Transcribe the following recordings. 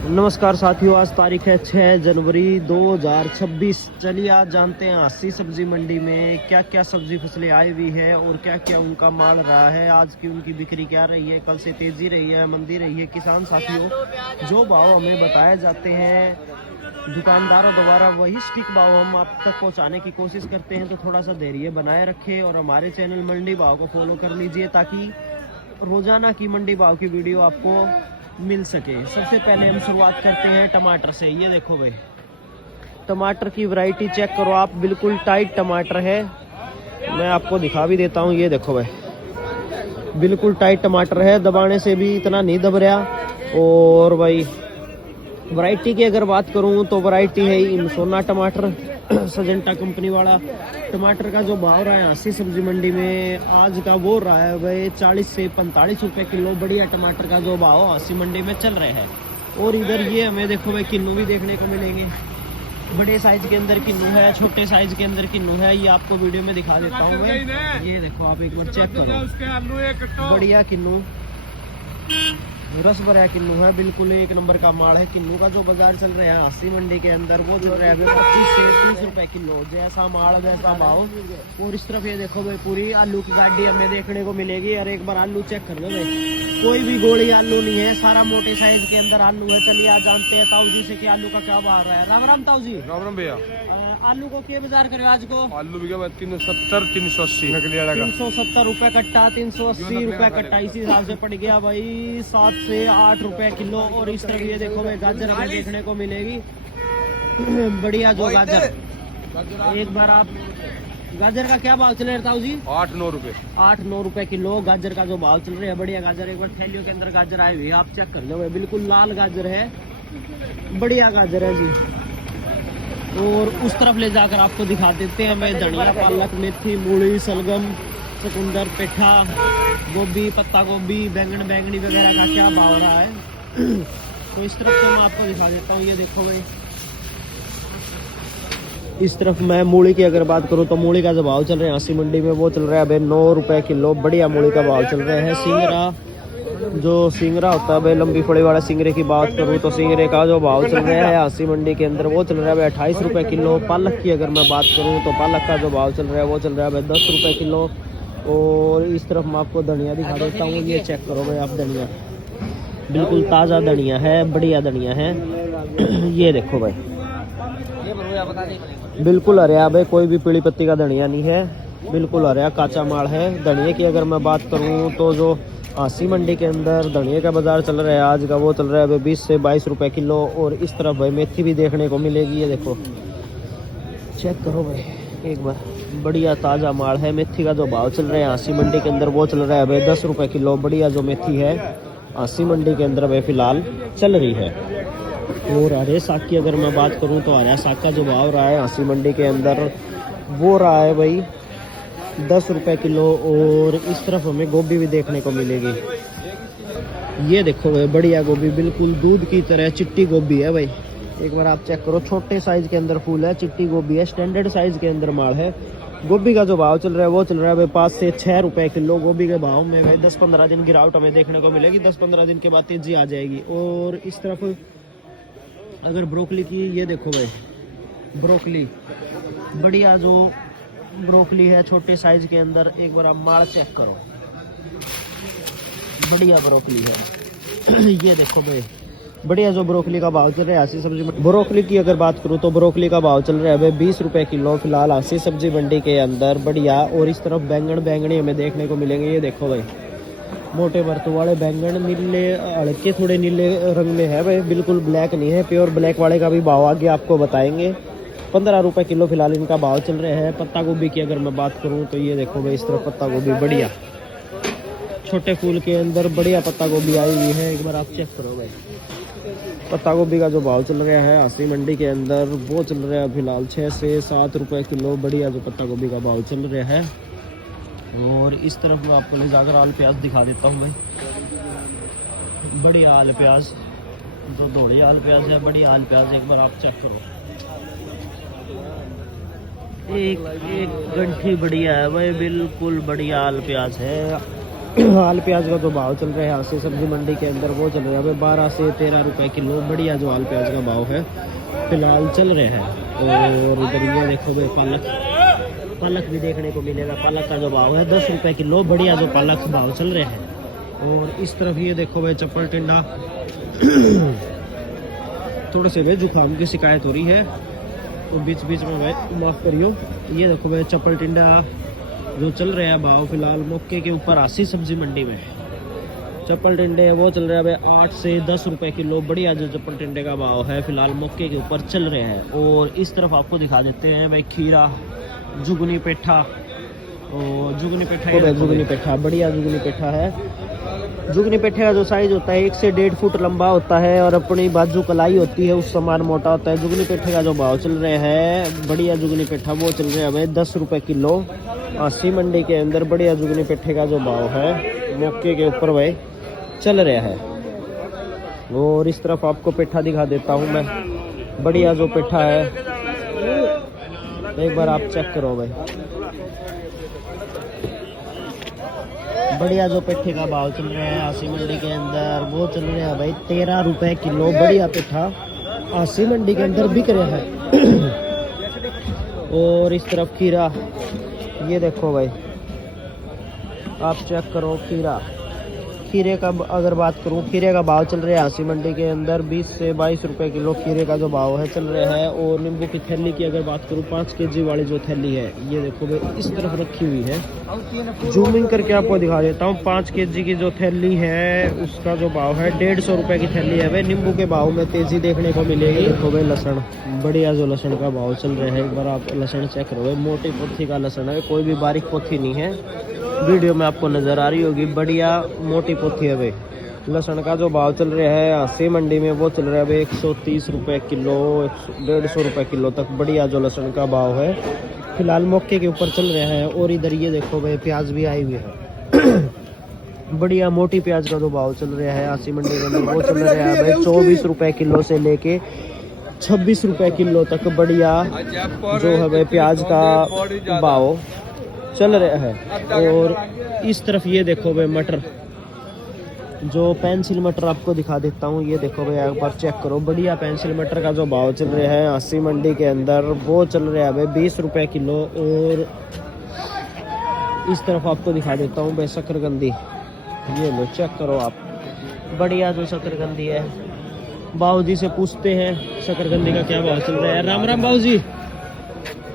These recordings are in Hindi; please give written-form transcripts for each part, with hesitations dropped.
नमस्कार साथियों, आज तारीख है 6 जनवरी 2026। चलिए आज जानते हैं अस्सी सब्जी मंडी में क्या क्या सब्जी फसलें आई हुई है और क्या क्या उनका माल रहा है। आज की उनकी बिक्री क्या रही है, कल से तेजी रही है, मंदी रही है। किसान साथियों, जो भाव हमें बताए जाते हैं दुकानदारों द्वारा वही स्टिक भाव हम आप तक पहुंचाने की कोशिश करते हैं। तो थोड़ा सा धैर्य बनाए रखें और हमारे चैनल मंडी भाव को फॉलो कर लीजिए ताकि रोजाना की मंडी भाव की वीडियो आपको मिल सके। सबसे पहले हम शुरुआत करते हैं टमाटर से। ये देखो भाई, टमाटर की वैरायटी चेक करो आप, बिल्कुल टाइट टमाटर है। मैं आपको दिखा भी देता हूँ। ये देखो भाई, बिल्कुल टाइट टमाटर है, दबाने से भी इतना नहीं दब रहा। और भाई वैरायटी की अगर बात करूँ तो वैरायटी है सोना टमाटर, सजेंटा कंपनी वाला। टमाटर का जो भाव रहा है अस्सी सब्जी मंडी में आज का वो रहा है भाई 40 से 45 रुपए किलो। बढ़िया टमाटर का जो भाव अस्सी मंडी में चल रहे हैं। और इधर ये हमें देखो भाई किन्नू भी देखने को मिलेंगे। बड़े साइज के अंदर किन्नू है, छोटे साइज के अंदर किन्नू है। ये आपको वीडियो में दिखा देता हूँ भाई। ये देखो आप एक बार चेक करो, बढ़िया किन्नू, रस भरा किन्नू है, बिल्कुल एक नंबर का माल है। किन्नू का जो बाजार चल रहा है अस्सी मंडी के अंदर वो चल रहा है 25 से 30 रुपए किलो। जैसा माल वैसा भाव। और इस तरफ ये देखो भाई, पूरी आलू की गाड़ी हमें देखने को मिलेगी। और एक बार आलू चेक कर लो भाई, कोई भी गोली आलू नहीं है, सारा मोटे साइज के अंदर आलू है। चलिए आज जानते हैं ताऊ जी से कि आलू का क्या भाव रहा है। राम राम ताऊ जी। राम राम भैया। आलू को क्या बाजार करे आज को? आलू भी 370 380 370 रुपए कट्टा, 380 रुपए कट्टा, इसी हिसाब से पड़ गया भाई 7 से 8 रुपए किलो। और इस तरफ ये देखो भाई गाजर हमें देखने को मिलेगी, बढ़िया जो गाजर। एक बार आप गाजर का क्या भाव चल रहा है ताऊ जी? 8-9 रुपए, 8-9 रुपए किलो गाजर का जो भाव चल रहा है। बढ़िया गाजर, एक बार थैलियों के अंदर गाजर आई हुई है, आप चेक कर लो भाई, बिल्कुल लाल गाजर है, बढ़िया गाजर है जी। और उस तरफ ले जाकर आपको दिखा देते हैं हमें धनिया, पालक, मेथी, मूली, सलगम, चुकंदर, पेठा, गोभी, पत्ता गोभी, बैंगन, बैंगनी वगैरह का क्या भाव रहा है। तो इस तरफ से मैं आपको दिखा देता हूँ। ये देखो भाई, इस तरफ मैं मूली की अगर बात करूँ तो मूली का जो भाव चल रहा है अस्सी मंडी में वो चल रहा है भाई 9 रुपए किलो। बढ़िया मूली का भाव चल रहा है। सिंगरा, जो सिंगरा होता है भाई लंबी फड़ी वाला, सिंगरे की बात करूँ तो सिंगरे का जो भाव चल रहा है अस्सी मंडी के अंदर वो चल रहा है भाई 28 रुपए किलो। पालक की अगर मैं बात करूँ तो पालक का जो भाव चल रहा है वो चल रहा है भाई 10 रुपए किलो। और इस तरफ मैं आपको धनिया दिखा देता हूँ। ये चेक करो भाई आप, धनिया बिल्कुल ताज़ा धनिया है, बढ़िया धनिया है। ये देखो भाई, बिल्कुल हरिया भाई, कोई भी पीली पत्ती का धनिया नहीं है, बिल्कुल हरिया काचा माल है। धनिया की अगर मैं बात करूँ तो जो अस्सी मंडी के अंदर धनिया का बाजार चल रहा है आज का वो चल रहा है भाई 20 से 22 रुपए किलो। और इस तरफ भाई मेथी भी देखने को मिलेगी। ये देखो चेक करो भाई एक बार, बढ़िया ताज़ा माल है। मेथी का जो भाव चल रहा है अस्सी मंडी के अंदर वो चल रहा है भाई 10 रुपए किलो। बढ़िया जो मेथी है अस्सी मंडी के अंदर भाई फिलहाल चल रही है। और हरे साग की अगर मैं बात करूँ तो हरे साग का जो भाव रहा है अस्सी मंडी के अंदर वो रहा है भाई 10 रुपए किलो। और इस तरफ हमें गोभी भी देखने को मिलेगी। ये देखो भाई, बढ़िया गोभी, बिल्कुल दूध की तरह चिट्टी गोभी है भाई। एक बार आप चेक करो, छोटे साइज के अंदर फूल है, चिट्टी गोभी है, स्टैंडर्ड साइज के अंदर माल है। गोभी का जो भाव चल रहा है वो चल रहा है भाई 5 से 6 रुपए किलो। गोभी के भाव में भाई 10-15 दिन गिरावट हमें देखने को मिलेगी, 10-15 दिन के बाद तेजी आ जाएगी। और इस तरफ अगर ब्रोकली की, ये देखो भाई ब्रोकली, बढ़िया जो ब्रोकली है छोटे साइज के अंदर। एक बार आप माल चेक करो, बढ़िया ब्रोकली है। ये देखो भाई, बढ़िया जो ब्रोकली का भाव चल रहा है अस्सी सब्जी मंडी। ब्रोकली की अगर बात करूँ तो ब्रोकली का भाव चल रहा है भाई 20 रुपए किलो फिलहाल अस्सी सब्जी मंडी के अंदर, बढ़िया। और इस तरफ बैंगन, बैंगनी हमें देखने को मिलेंगे। ये देखो भाई, मोटे बर्तों वाले बैंगन, नीले, हल्के थोड़े नीले रंग में है भाई, बिल्कुल ब्लैक नहीं है। प्योर ब्लैक वाले का भी भाव आगे आपको बताएंगे। 15 रुपए किलो फिलहाल इनका भाव चल रहे हैं। पत्ता गोभी की अगर मैं बात करूं तो ये देखो भाई, इस तरफ पत्ता गोभी बढ़िया छोटे फूल के अंदर बढ़िया पत्ता गोभी आई हुई है। एक बार आप चेक करो भाई, पत्ता गोभी का जो भाव चल रहा है अस्सी मंडी के अंदर वो चल रहा है फिलहाल 6 से 7 रुपए किलो। बढ़िया जो पत्ता गोभी का भाव चल रहा है। और इस तरफ मैं आपको ले जाकर आल प्याज दिखा देता हूँ भाई, बढ़िया आल प्याज, जो दौड़ी आल प्याज है, बढ़िया आल प्याज। एक बार आप चेक करो, एक गंठी बढ़िया है भाई, बिल्कुल बढ़िया आल प्याज है। आल प्याज का जो भाव चल रहा है आसी सब्जी मंडी के अंदर वो चल रहा है अभी 12 से 13 रुपए किलो। बढ़िया जो आल प्याज का भाव है फिलहाल चल रहा है। और इधर ये देखो भाई पालक भी देखने को मिलेगा। पालक का जो भाव है 10 रुपए किलो। बढ़िया जो पालक भाव चल रहे हैं। और इस तरफ ये देखो भाई चप्पल टिंडा थोड़े से भाई जुकाम की शिकायत हो रही है तो बीच बीच में भाई माफ़ करियो। ये देखो भाई चप्पल टिंडा जो चल रहा है भाव फिलहाल मौके के ऊपर आसी सब्जी मंडी में चप्पल टिंडे वो चल रहा है भाई 8 से 10 रुपए किलो। बढ़िया जो चप्पल टिंडे का भाव है फिलहाल मौके के ऊपर चल रहे हैं। और इस तरफ आपको दिखा देते हैं भाई खीरा, जुगनी पेठा और जुगनी पेठा बढ़िया जुगनी पेठा है। जुगनी पेठे का जो साइज होता है 1 से 1.5 फुट लंबा होता है और अपनी बाजू कलाई होती है उस समान मोटा होता है। जुगनी पेठे का जो भाव चल रहे हैं बढ़िया जुगनी पेठा वो चल रहा है भाई 10 रुपए किलो आसी मंडी के अंदर। बढ़िया जुगनी पेठे का जो भाव है मौके के ऊपर भाई चल रहा है। और इस तरफ आपको पेठा दिखा देता हूँ मैं। बढ़िया जो पेठा है एक बार आप चेक करो भाई। बढ़िया जो पेठे का भाव चल रहा है आसी मंडी के अंदर वो चल रहा है भाई 13 रुपए किलो। बढ़िया पेठा आसी मंडी के अंदर बिक रहा है। और इस तरफ खीरा ये देखो भाई आप चेक करो खीरे का अगर बात करूं खीरे का भाव चल रहा है आसी मंडी के अंदर 20 से 22 रुपए किलो खीरे का जो भाव है चल रहा है। और नींबू की थैली की अगर बात करूं 5 केजी वाली जो थैली है ये देखो भाई इस तरफ रखी हुई है। जूमिंग करके आपको दिखा देता हूं। 5 केजी की जो थैली है उसका जो भाव है 150 रुपए की थैली है भाई। नींबू के भाव में तेजी देखने को मिलेगी। देखो भाई लहसुन बढ़िया जो लहसुन का भाव चल रहा है एक बार आप लहसुन चेक करो भाई। मोटी पोथी का लहसुन है कोई भी बारीक पोथी नहीं है। वीडियो में आपको नजर आ रही होगी बढ़िया मोटी पोथी है भाई। लहसुन का जो भाव चल रहा है आसी मंडी में वो चल रहा है भाई 130 रुपए किलो 150 रुपए किलो तक। बढ़िया जो लहसुन का भाव है फिलहाल मौके के ऊपर चल रहा है। और इधर ये देखो भाई प्याज भी आई हुई है। बढ़िया मोटी प्याज का जो भाव चल रहा है आसी मंडी के अंदर वो चल रहा है भाई 24 रुपए किलो से लेके 26 रुपए किलो तक। बढ़िया जो है भाई प्याज का भाव चल रहा है। और इस तरफ ये देखो भाई मटर जो पेंसिल मटर आपको दिखा देता हूँ। ये देखो भाई एक बार चेक करो। बढ़िया पेंसिल मटर का जो भाव चल रहा है आसी मंडी के अंदर वो चल रहा है भाई 20 रुपए किलो। और इस तरफ आपको दिखा देता हूँ भाई शकरकंदी ये लो चेक करो आप। बढ़िया जो शकरकंदी है बाबू जी से पूछते हैं शकरकंदी का क्या भाव चल रहा है। राम राम बाबू जी।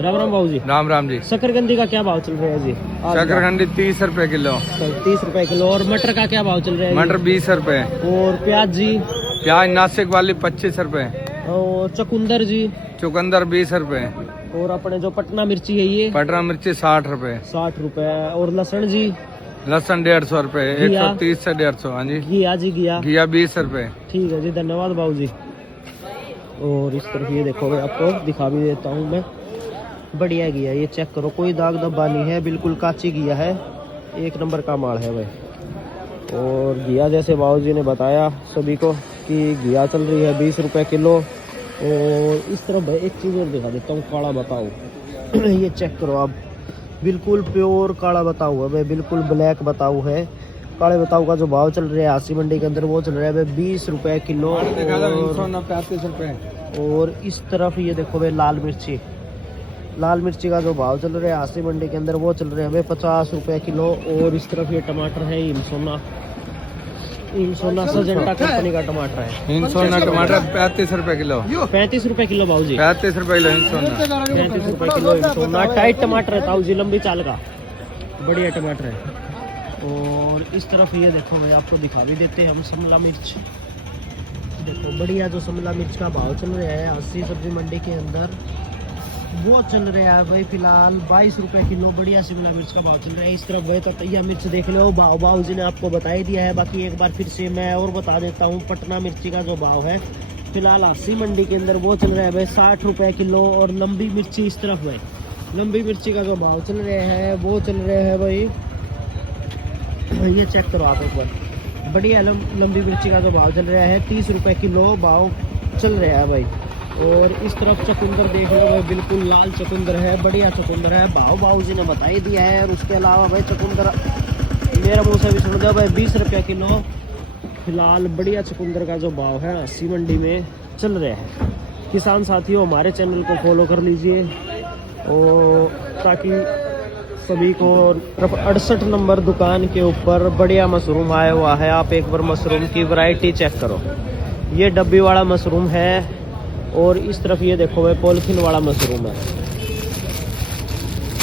राम राम बाबू जी। राम राम जी। शकरकंदी का क्या भाव चल रहा है जी? शकरकंदी 30 रुपए किलो। 30 रुपए किलो। और मटर का क्या भाव चल रहा है? मटर 20 रुपए। और प्याज जी? प्याज नासिक वाली 25 रुपए। और चुकंदर जी? चुकंदर 20 रुपए। और अपने जो पटना मिर्ची है ये? पटना मिर्ची 60 रुपए। 60 रुपए। और लहसुन जी? लहसुन 150 रुपए 130 से 150। हाँ जी। घिया जी? घिया 20 रुपए। ठीक है जी धन्यवाद बाबू जी। और इस तरफ ये देखो भाई आपको दिखा भी देता हूँ मैं। बढ़िया घिया ये चेक करो कोई दाग धब्बा नहीं है बिल्कुल काची घिया है। 1 नंबर का माल है भाई। और घिया जैसे बाबू जी ने बताया सभी को कि घिया चल रही है 20 रुपए किलो। और इस तरफ भाई एक चीज़ और दिखा देता हूँ काला बताओ। ये चेक करो आप बिल्कुल प्योर काला बताओ है भाई। बिल्कुल ब्लैक बताओ है। काले बताओ का जो भाव चल रहा है आसी मंडी के अंदर वो चल रहा है भाई 20 रुपए किलो। 35 रुपए। और इस तरफ ये देखो भाई लाल मिर्ची का जो भाव चल रहा है आसी मंडी के अंदर वो चल रहे हैं भाई 50 रुपए किलो। और इस तरफ ये टमाटर है हिमसोना सजेंटा कंपनी का टमाटर है। हिमसोना टमाटर 35 रुपए किलो। 35 रुपए किलो भाऊ जी? 35 रुपए किलो हिमसोना। 35 रुपए किलो हिमसोना। टाइट टमाटर है ताऊ जी लंबी चाल का बढ़िया टमाटर है। और इस तरफ ये देखो भाई आपको दिखा भी देते हैं हम शिमला मिर्च। देखो बढ़िया जो शिमला मिर्च का भाव चल रहा है आसी सब्जी मंडी के अंदर वो चल रहा है भाई फिलहाल 22 रुपए किलो। बढ़िया शिमला मिर्च का भाव चल रहा है। इस तरफ भाई ततैया मिर्च देख लो भाव जी ने आपको बता ही दिया है। बाकी एक बार फिर से मैं और बता देता हूँ पटना मिर्ची का जो भाव है फिलहाल आसी मंडी के अंदर वो चल रहा है भाई 60 रुपए किलो। और लंबी मिर्ची इस तरफ भाई लंबी मिर्ची का जो भाव चल रहा है वो चल रहा है भाई ये चेक करो आप एक बार। बढ़िया लंबी मिर्ची का जो भाव चल रहा है 30 रुपए किलो भाव चल रहा है भाई। और इस तरफ चुकंदर देख लो भाई बिल्कुल लाल चुकंदर है बढ़िया चुकंदर है भाव जी ने बता ही दिया है। और उसके अलावा भाई चुकंदर मेरा मुंह से भी सुन दो भाई, 20 रुपये किलो फिलहाल बढ़िया चुकंदर का जो भाव है अस्सी मंडी में चल रहा है। किसान साथियों हमारे चैनल को फॉलो कर लीजिए और ताकि सभी को। 68 नंबर दुकान के ऊपर बढ़िया मशरूम आया हुआ है। आप एक बार मशरूम की वैरायटी चेक करो। ये डब्बी वाला मशरूम है और इस तरफ ये देखो भाई पॉलिथीन वाला मशरूम है।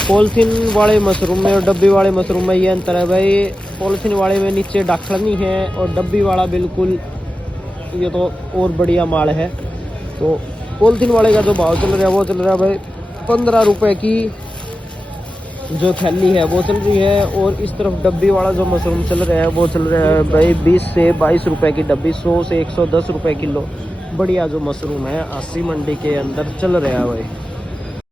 पॉलिथीन वाले मशरूम में और डब्बी वाले मशरूम में ये अंतर है भाई, पॉलिथीन वाले में नीचे डाखड़नी है और डब्बी वाला बिल्कुल ये तो और बढ़िया माल है। तो पॉलिथीन वाले का जो भाव चल रहा है वो चल रहा है भाई 15 रुपये की जो थैली है वो चल रही है। और इस तरफ डब्बी वाला जो मशरूम चल रहा है वो चल रहा है भाई 20 से 22 रुपये की डब्बी, 100 से 110 रुपये किलो। बढ़िया जो मशरूम है अस्सी मंडी के अंदर चल रहा है भाई।